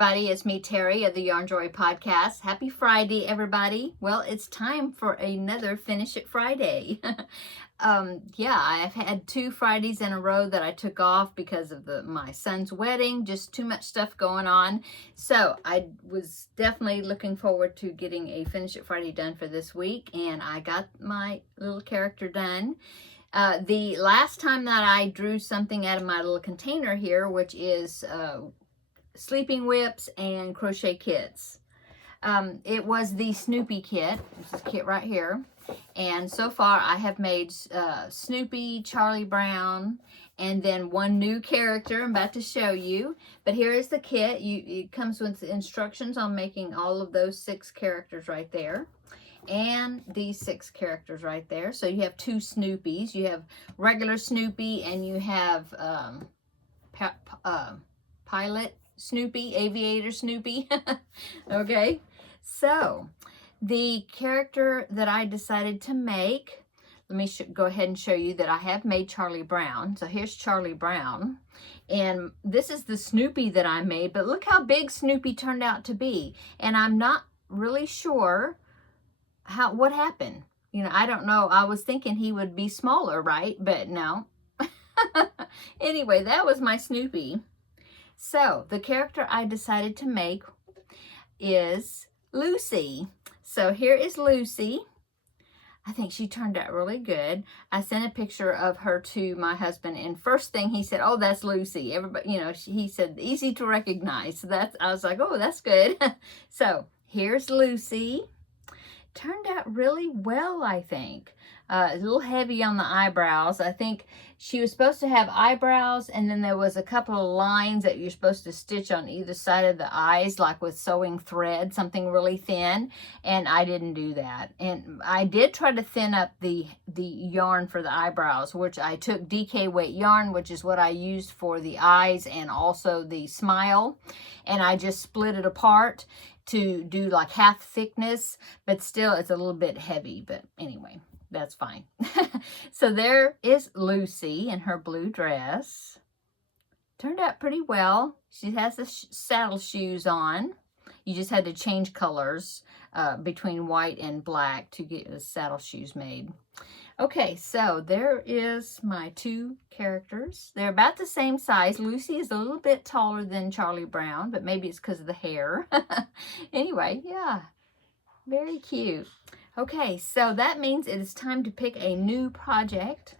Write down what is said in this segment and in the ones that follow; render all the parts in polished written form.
everybody. It's me, Terry, of the Yarn Joy Podcast. Happy Friday, everybody. Well, it's time for another Finish It Friday. I've had 2 Fridays in a row that I took off because of my son's wedding. Just too much stuff going on. So I was definitely looking forward to getting a Finish It Friday done for this week. And I got my little character done. The last time that I drew something out of my little container here, which is sleeping whips and crochet kits. It was the Snoopy kit. This is kit right here. And so far I have made Snoopy, Charlie Brown, and then one new character I'm about to show you. But here is the kit. It comes with instructions on making all of those 6 characters right there. And these 6 characters right there. So you have 2 Snoopies. You have regular Snoopy and you have pilot Snoopy, aviator Snoopy. Okay, so the character that I decided to make, let me go ahead and show you that I have made Charlie Brown. So here's Charlie Brown, and this is the Snoopy that I made, but look how big Snoopy turned out to be. And I'm not really sure what happened. You know, I don't know. I was thinking he would be smaller, right? But no. Anyway, that was my Snoopy. So the character I decided to make is Lucy. So here is Lucy. I think she turned out really good. I sent a picture of her to my husband, and first thing he said, "Oh, that's Lucy." Everybody, you know, he said easy to recognize. So I was like, "Oh, that's good." So here's Lucy. Turned out really well, I think. A little heavy on the eyebrows. I think she was supposed to have eyebrows, and then there was a couple of lines that you're supposed to stitch on either side of the eyes, like with sewing thread, something really thin, and I didn't do that. And I did try to thin up the yarn for the eyebrows, which I took DK weight yarn, which is what I used for the eyes and also the smile, and I just split it apart to do like half thickness, but still it's a little bit heavy. But anyway, that's fine. So there is Lucy in her blue dress. Turned out pretty well. She has the saddle shoes on. You just had to change colors between white and black to get the saddle shoes made. Okay, so there is my 2 characters. They're about the same size. Lucy is a little bit taller than Charlie Brown, but maybe it's because of the hair. Anyway, yeah, very cute. Okay, so that means it is time to pick a new project.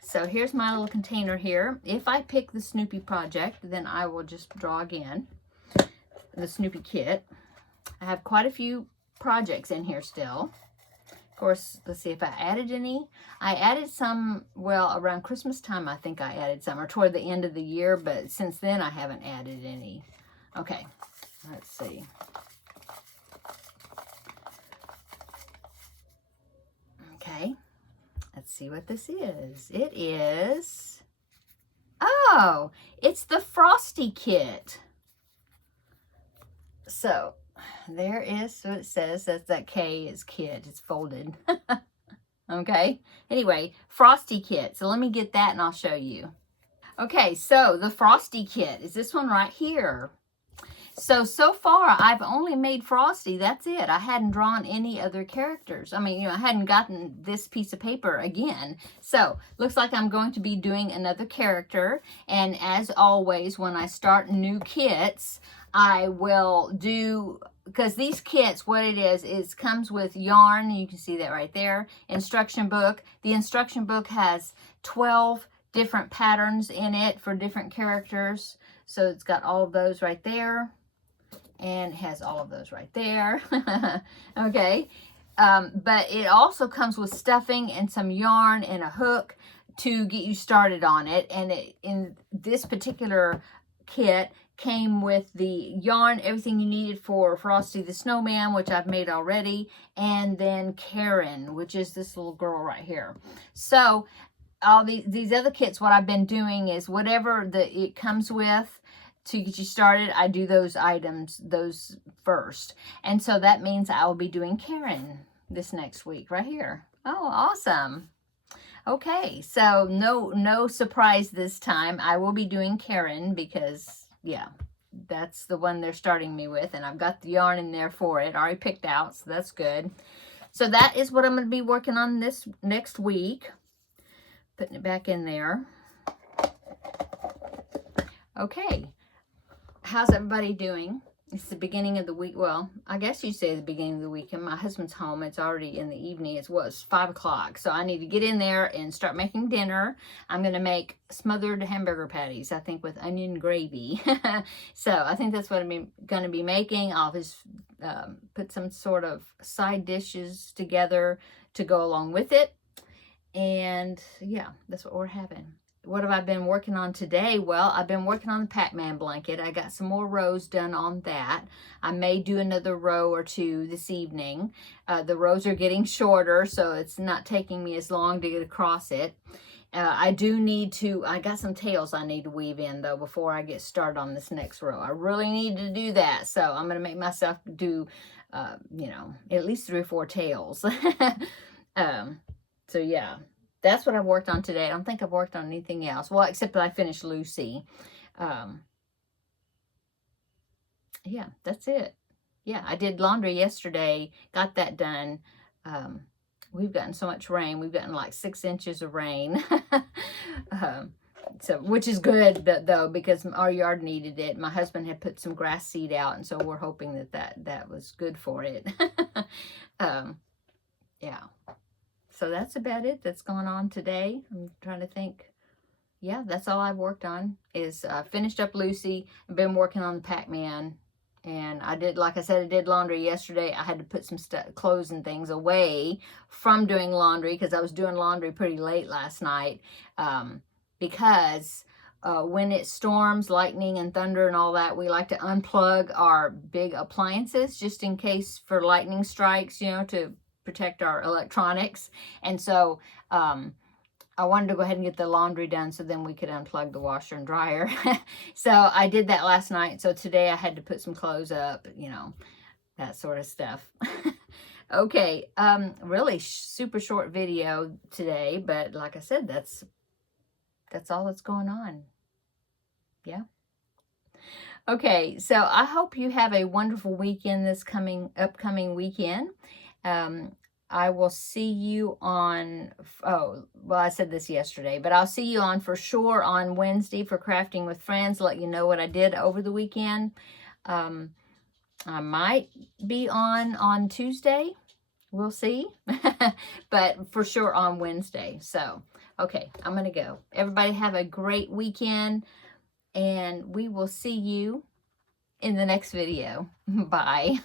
So here's my little container here. If I pick the Snoopy project, then I will just draw again the Snoopy kit. I have quite a few projects in here still. Of course, let's see if I added any. I added some, well, around Christmas time, I think I added some, or toward the end of the year, but since then I haven't added any. Okay, let's see. Okay, let's see what this is. It is, oh, it's the Frosty kit. So there is what it says. That K is kit. It's folded. Okay. Anyway, Frosty kit. So let me get that and I'll show you. Okay, so the Frosty kit is this one right here. So far I've only made Frosty. That's it. I hadn't drawn any other characters. I mean, you know, I hadn't gotten this piece of paper again. So looks like I'm going to be doing another character. And as always, when I start new kits, I will do, because these kits, what it is comes with yarn. You can see that right there. Instruction book. The instruction book has 12 different patterns in it for different characters. So it's got all of those right there. And it has all of those right there. Okay. But it also comes with stuffing and some yarn and a hook to get you started on it. And in this particular kit came with the yarn, everything you needed for Frosty the Snowman, which I've made already, and then Karen, which is this little girl right here. So all these other kits, what I've been doing is whatever it comes with to get you started, I do those items, those first. And so that means I will be doing Karen this next week right here. Oh, awesome. Okay, so no surprise this time. I will be doing Karen because, yeah, that's the one they're starting me with, and I've got the yarn in there for it already picked out, so that's good. So that is what I'm going to be working on this next week. Putting it back in there. Okay, how's everybody doing? It's the beginning of the week. Well, I guess you say the beginning of the week, and my husband's home. It's already in the evening. It's 5 o'clock. So I need to get in there and start making dinner. I'm going to make smothered hamburger patties, I think, with onion gravy. So I think that's what I'm going to be making. I'll just put some sort of side dishes together to go along with it. And yeah, that's what we're having. What have I been working on today? Well, I've been working on the Pac-Man blanket. I got some more rows done on that. I may do another row or two this evening. The rows are getting shorter, so it's not taking me as long to get across it. I got some tails I need to weave in, though, before I get started on this next row. I really need to do that, so I'm going to make myself do, at least 3 or 4 tails. So, yeah. That's what I've worked on today. I don't think I've worked on anything else. Well, except that I finished Lucy. Yeah, that's it. Yeah, I did laundry yesterday. Got that done. We've gotten so much rain. We've gotten like 6 inches of rain. So, which is good, though, because our yard needed it. My husband had put some grass seed out, and so we're hoping that was good for it. Yeah. So that's about it that's going on today. I'm trying to think. Yeah, that's all I've worked on is finished up Lucy. I've been working on the Pac-Man. And I did, like I said, I did laundry yesterday. I had to put some clothes and things away from doing laundry because I was doing laundry pretty late last night. Because when it storms, lightning and thunder and all that, we like to unplug our big appliances just in case for lightning strikes, to protect our electronics. And so I wanted to go ahead and get the laundry done so then we could unplug the washer and dryer. So I did that last night. So today I had to put some clothes up, that sort of stuff. Okay, really super short video today, but like I said, that's all that's going on. Yeah. Okay, so I hope you have a wonderful weekend this upcoming weekend. I will see you on, I said this yesterday, but I'll see you on for sure on Wednesday for Crafting with Friends, let you know what I did over the weekend. I might be on Tuesday. We'll see. But for sure on Wednesday. So, okay, I'm going to go. Everybody have a great weekend, and we will see you in the next video. Bye.